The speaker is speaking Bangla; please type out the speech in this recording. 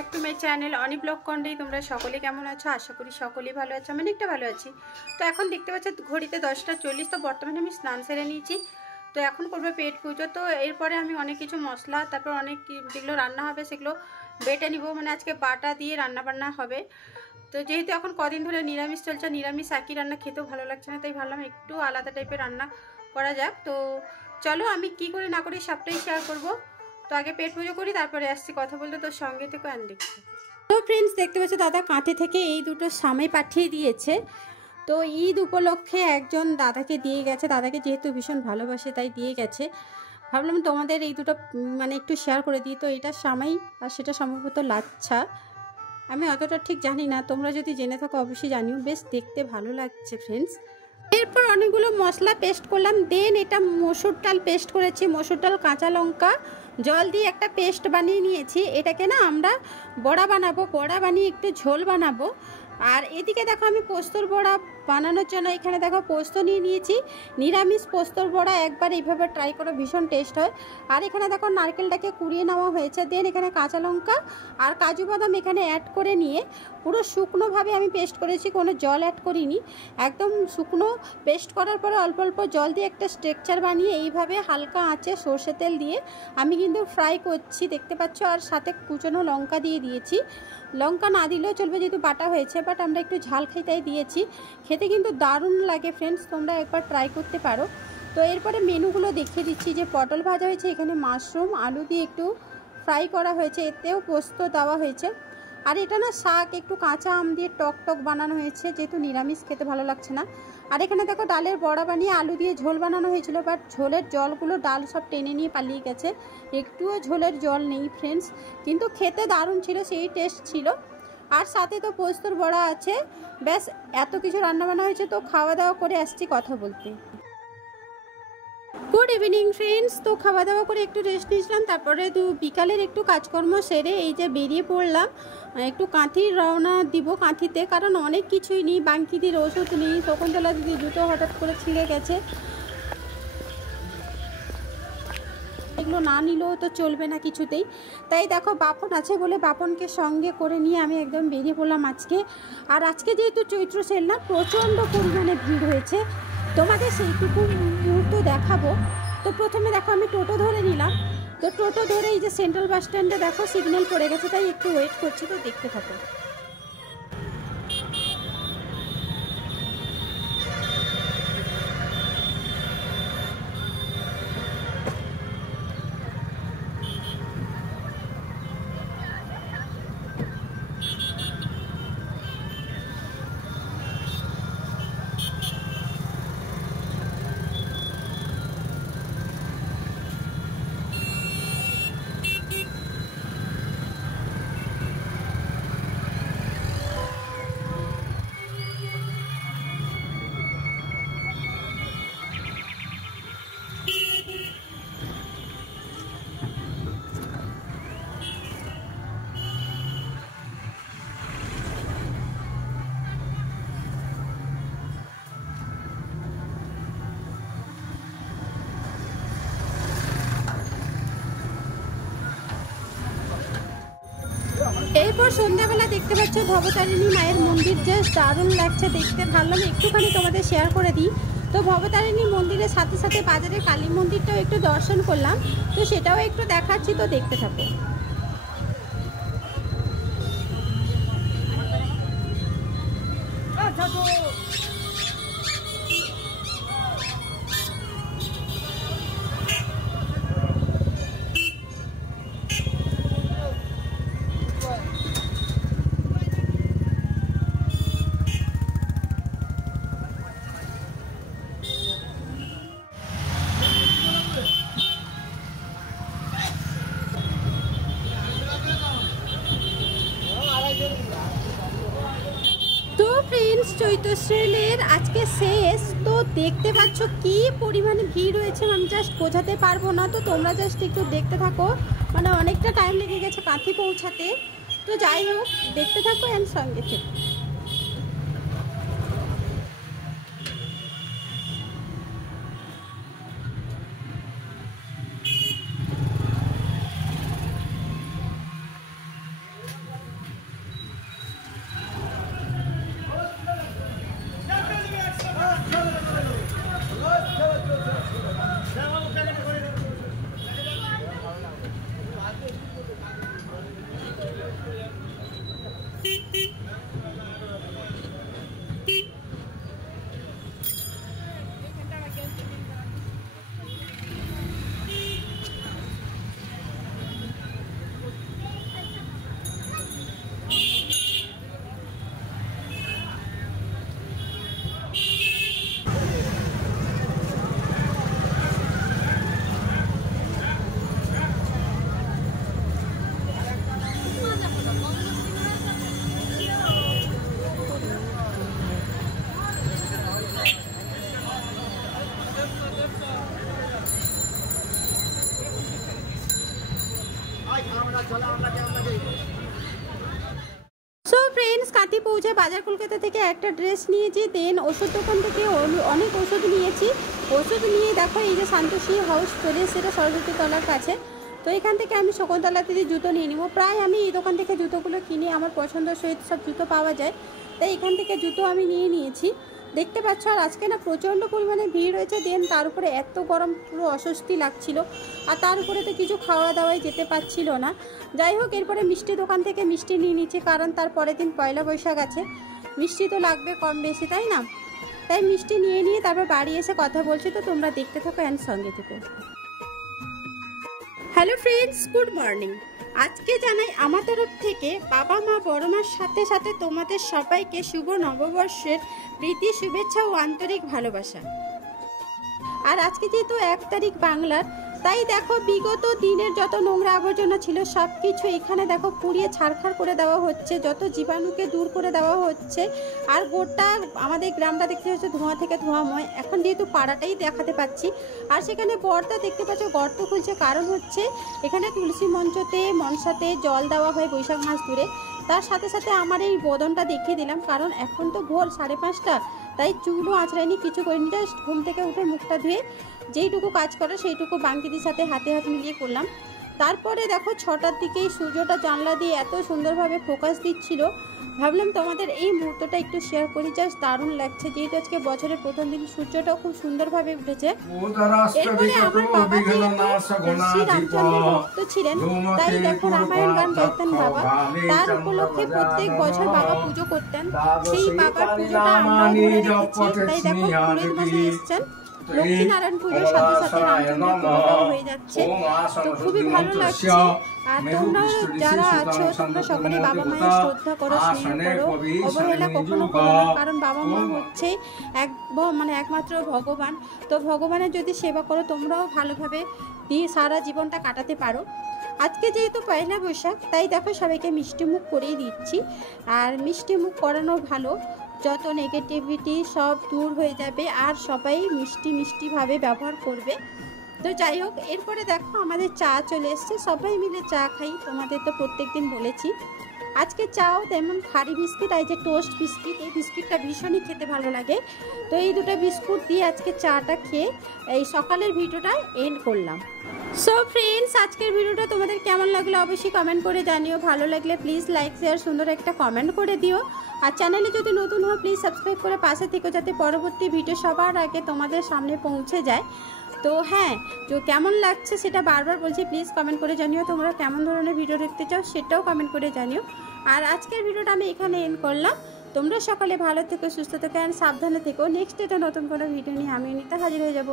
ব্যাক টু মাই চ্যানেল অনি ব্লগ কন্ডেই। তোমরা সকলে কেমন আছো? আশা করি সকলেই ভালো আছো। আমি অনেকটা ভালো আছি। তো এখন দেখতে পাচ্ছ ঘড়িতে 10টা 40। তো বর্তমানে আমি স্নান সেরে নিয়েছি। তো এখন করবো পেট পুজো। তো এরপরে আমি অনেক কিছু মশলা, তারপর অনেক যেগুলো রান্না হবে সেগুলো বেটে নিব। মানে আজকে বাটা দিয়ে রান্না বান্না হবে। তো যেহেতু এখন কদিন ধরে নিরামিষ চলছে, নিরামিষ একই রান্না খেতেও ভালো লাগছে না, তাই ভাবলাম একটু আলাদা টাইপের রান্না করা যাক। তো চলো আমি কি করে না করি সবটাই শেয়ার করব। তো আগে পেট পুজো করি, তারপরে আসছি কথা বলতে। তোর সঙ্গে থেকে অ্যান্ড দেখছি। তো ফ্রেন্ডস দেখতে পাচ্ছ দাদা কাঁথি থেকে এই দুটো সামে পাঠিয়ে দিয়েছে। তো ঈদ উপলক্ষে একজন দাদাকে দিয়ে গেছে। দাদাকে যেহেতু ভীষণ ভালোবাসে তাই দিয়ে গেছে। ভাবলাম তোমাদের এই দুটো মানে একটু শেয়ার করে দিই। তো এটা সামাই আর সেটা সম্ভবত লাচ্ছা। আমি অতটা ঠিক জানি না, তোমরা যদি জেনে থাকো অবশ্যই জানিও। বেশ দেখতে ভালো লাগছে ফ্রেন্ডস। এরপর অনেকগুলো মশলা পেস্ট করলাম। দেন এটা মসুর ডাল পেস্ট করেছি। মসুর ডাল, কাঁচা লঙ্কা, জল দিয়ে একটা পেস্ট বানিয়ে নিয়েছি। এটাকে না আমরা বড়া বানাবো। বড়া বানিয়ে একটু ঝোল বানাবো। আর এদিকে দেখো আমি পোস্তর বড়া বানানোর জন্য এখানে দেখো পোস্ত নিয়ে নিয়েছি। নিরামিষ পোস্তর বড়া একবার এইভাবে ট্রাই করো, ভীষণ টেস্ট হয়। আর এখানে দেখো নারকেলটাকে কুড়িয়ে নেওয়া হয়েছে। দেন এখানে কাঁচা লঙ্কা আর কাজু বাদাম এখানে অ্যাড করে নিয়ে পুরো শুকনোভাবে আমি পেস্ট করেছি, কোনো জল অ্যাড করিনি। একদম শুকনো পেস্ট করার পরে অল্প অল্প জল দিয়ে একটা স্ট্রাকচার বানিয়ে এইভাবে হালকা আঁচে সর্ষে তেল দিয়ে আমি কিন্তু ফ্রাই করছি, দেখতে পাচ্ছ। আর সাথে কুচনো লঙ্কা দিয়ে দিয়েছি। লঙ্কা না দিলেও চলবে যেহেতু বাটা হয়েছে, বাট আমরা একটু ঝাল খাই তাই দিয়েছি। খেতে কিন্তু দারুণ লাগে ফ্রেন্ডস, তোমরা একবার ট্রাই করতে পারো। তো এরপরে মেনুগুলো দেখিয়ে দিচ্ছি। যে পটল ভাজা হয়েছে, এখানে মাশরুম আলু দিয়ে একটু ফ্রাই করা হয়েছে, এতেও পোস্ত দেওয়া হয়েছে। আর এটা না শাক একটু কাঁচা আম দিয়ে টক টক বানানো হয়েছে, যেহেতু নিরামিষ খেতে ভালো লাগছে না। আর এখানে দেখো ডালের বড়া বানিয়ে আলু দিয়ে ঝোল বানানো হয়েছিল, বাট ঝোলের জলগুলো ডাল সব টেনে নিয়ে পালিয়ে গেছে। একটুও ঝোলের জল নেই ফ্রেন্ডস, কিন্তু খেতে দারুণ ছিল, সেই টেস্ট ছিল। আর সাথে তো পোস্তর বড়া আছে। ব্যাস এত কিছু রান্নাবান্না হয়েছে। তো খাওয়া দাওয়া করে আসছি কথা বলতে। Good evening friends. তো খাওয়া দাওয়া করে একটু রেস্ট নিয়েছিলাম, তারপরে বিকালের একটু কাজকর্ম সেরে এই যে বেরিয়ে পড়লাম। একটু কাঁথির রওনা দিব কাঁথিতে, কারণ অনেক কিছুই নেই। বাঙ্কিদির ওষুধ নেই, শকুন্তলা দিদি জুতো হঠাৎ করে ছিঁড়ে গেছে, এগুলো না নিলেও তো চলবে না কিছুতেই। তাই দেখো বাপন আছে বলে বাপনকে সঙ্গে করে নিয়ে আমি একদম বেরিয়ে পড়লাম আজকে। আর আজকে যেহেতু চৈত্র সেল না, প্রচণ্ড পরিমাণে ভিড় হয়েছে, তোমাদের সেইটুকু মুহূর্ত দেখাবো। তো প্রথমে দেখো আমি টোটো ধরে নিলাম। তো টোটো ধরে এই যে সেন্ট্রাল বাস স্ট্যান্ডে দেখো সিগন্যাল পড়ে গেছে, তাই একটু ওয়েট করছি। তো দেখতে থাকো। এরপর সন্ধ্যাবেলা দেখতে পাচ্ছ ভবতারিণী মায়ের মন্দির, জাস্ট দারুণ লাগছে দেখতে। ভাবলাম একটুখানি তোমাদের শেয়ার করে দিই। তো ভবতারিণী মন্দিরের সাথে সাথে বাজারের কালী মন্দিরটাও একটু দর্শন করলাম, তো সেটাও একটু দেখাচ্ছি। তো দেখতে থাকো। ফ্রেন্ডস চৈত্র সেলের আজকে শেষ। তো দেখতে পাচ্ছ কি পরিমাণে ভিড় হয়েছে, আমি জাস্ট বোঝাতে পারবো না। তো তোমরা জাস্ট একটু দেখতে থাকো, মানে অনেকটা টাইম লেগে গেছে কাঁথি পৌঁছাতে। তো যাই হোক দেখতে থাকো অ্যান্ড সঙ্গে থেকো। সো ফ্রেন্ডস, কাঁথি পৌঁছে বাজার কলকাতা থেকে একটা ড্রেস নিয়েছি, দেন ওষুধ দোকান থেকে অনেক ওষুধ নিয়েছি। ওষুধ নিয়ে দেখো এই যে শান্তশ্রী হাউস চলে সেটা সরস্বতী তলার কাছে। তো এখান থেকে আমি শকুন্তলা থেকে জুতো নিয়ে নিব। প্রায় আমি এই দোকান থেকে জুতোগুলো কিনে আমার পছন্দের সহিত সব জুতো পাওয়া যায়, তাই এখান থেকে জুতো আমি নিয়ে নিয়েছি। দেখতে পাচ্ছ, আর আজকে না প্রচণ্ড পরিমাণে ভিড় হয়েছে, দেন তার উপরে এত গরম, পুরো অস্বস্তি লাগছিল। আর তার উপরে তো কিছু খাওয়া দাওয়ায় যেতে পারছিল না। যাই হোক, এরপরে মিষ্টি দোকান থেকে মিষ্টি নিয়ে নিচ্ছি, কারণ তার পরের দিন পয়লা বৈশাখ আছে, মিষ্টি তো লাগবে কম বেশি, তাই না? তাই মিষ্টি নিয়ে তারপর বাড়ি এসে কথা বলছি। তো তোমরা দেখতে থাকো অ্যান্ড সঙ্গে থেকো। Hello friends, good morning. আজকে জানাই আমার তরফ থেকে বাবা মা বড় মার সাথে সাথে তোমাদের সবাইকে শুভ নববর্ষের প্রীতি শুভেচ্ছা ও আন্তরিক ভালোবাসা। আর আজকে যেহেতু 1 তারিখ বাংলার, তাই দেখো বিগত দিনের যত নোংরা আবর্জনা ছিল সব কিছু এখানে দেখো পুড়িয়ে ছারখার করে দেওয়া হচ্ছে, যত জীবাণুকে দূর করে দেওয়া হচ্ছে। আর গোটা আমাদের গ্রামটা দেখতে হচ্ছে ধোঁয়া থেকে ধোঁয়াময়। এখন যেহেতু পাড়াটাই দেখাতে পাচ্ছি, আর সেখানে পর্দা দেখতে পাচ্ছ গর্ত খুলছে, কারণ হচ্ছে এখানে তুলসী মঞ্চতে মনসাতে জল দেওয়া হয় বৈশাখ মাস ধরে। তার সাথে সাথে আমার এই বদনটা দেখিয়ে দিলাম, কারণ এখন তো ভোর 5:30, তাই চুলও আঁচড়াইনি, কিছু করিনি, জাস্ট ঘুম থেকে উঠে মুখটা ধুয়ে যেইটুকু কাজ করে সেইটুকু বাঙ্কিদির সাথে হাতে হাত মিলিয়ে করলাম। তারপরে দেখো 6টার দিকেই সূর্যটা জানলা দিয়ে এত সুন্দরভাবে ফোকাস দিচ্ছিল, ভাবলাম তোমাদের এই মুহূর্তটা একটু শেয়ার করি। জাস্ট দারুণ লাগছে, যেহেতু আজকে বছরের প্রথম দিন সূর্যটাও খুব সুন্দরভাবে উঠেছে। এরপরে আমার বাবা যেহেতু শ্রী রামচন্দ্রের ভক্ত ছিলেন, তাই দেখো রামায়ণ গান গাইতেন বাবা। তার উপলক্ষে প্রত্যেক বছর বাবা পুজো করতেন, সেই বাবার পুজোটা আমরা ধরে রেখেছি। তাই দেখো পুরীর মাসে এসছেন, লক্ষ্মীনারায়ণ পুজোর সাথে সাথে রামচন্দ্রের পুজোটাও হয়ে যাচ্ছে, তো খুবই ভালো লাগছে। আর তোমরা যারা আছো তোমরা সকলে বাবা মায়ের শ্রদ্ধা করো, স্নেহ করো, অবহেলা কখনো করো না, কারণ বাবা মা হচ্ছে একমাত্র ভগবান। তো ভগবানের যদি সেবা করো তোমরাও ভালোভাবে দিয়ে সারা জীবনটা কাটাতে পারো। আজকে যেহেতু পয়লা বৈশাখ, তাই দেখো সবাইকে মিষ্টি মুখ করেই দিচ্ছি। আর মিষ্টি মুখ করানো ভালো, যত নেগেটিভিটি সব দূর হয়ে যাবে, আর সবাই মিষ্টিভাবে ব্যবহার করবে। তো যাই হোক, এরপরে দেখো আমাদের চা চলে এসছে, সবাই মিলে চা খাই, তোমাদের তো প্রত্যেক দিন বলেছি। আজকে চাও তেমন খাড়ি বিস্কিট, আর যে টোস্ট বিস্কিট, এই বিস্কিটটা ভীষণই খেতে ভালো লাগে। তো এই দুটো বিস্কুট দিয়ে আজকে চাটা খেয়ে এই সকালের ভিডিওটা এন্ড করলাম। সো ফ্রেন্ডস, আজকের ভিডিওটা তোমাদের কেমন লাগলো অবশ্যই কমেন্ট করে জানিও। ভালো লাগলে প্লিজ লাইক শেয়ার সুন্দর একটা কমেন্ট করে দিও। আর চ্যানেলে যদি নতুন হও প্লিজ সাবস্ক্রাইব করে পাশে থেকো, যাতে পরবর্তী ভিডিও সবার আগে তোমাদের সামনে পৌঁছে যায়। তো হ্যাঁ, তো কেমন লাগছে সেটা বারবার বলছি, প্লিজ কমেন্ট করে জানিও। তোমরা কেমন ধরনের ভিডিও দেখতে চাও সেটাও কমেন্ট করে জানিও। আর আজকের ভিডিওটা আমি এখানে এন্ড করলাম। তোমরা সকালে ভালো থেকো, সুস্থ থেকো অ্যান্ড সাবধানে থেকো। নেক্সট এটা নতুন কোনো ভিডিও নিয়ে আমি নিতে হাজির হয়ে যাব।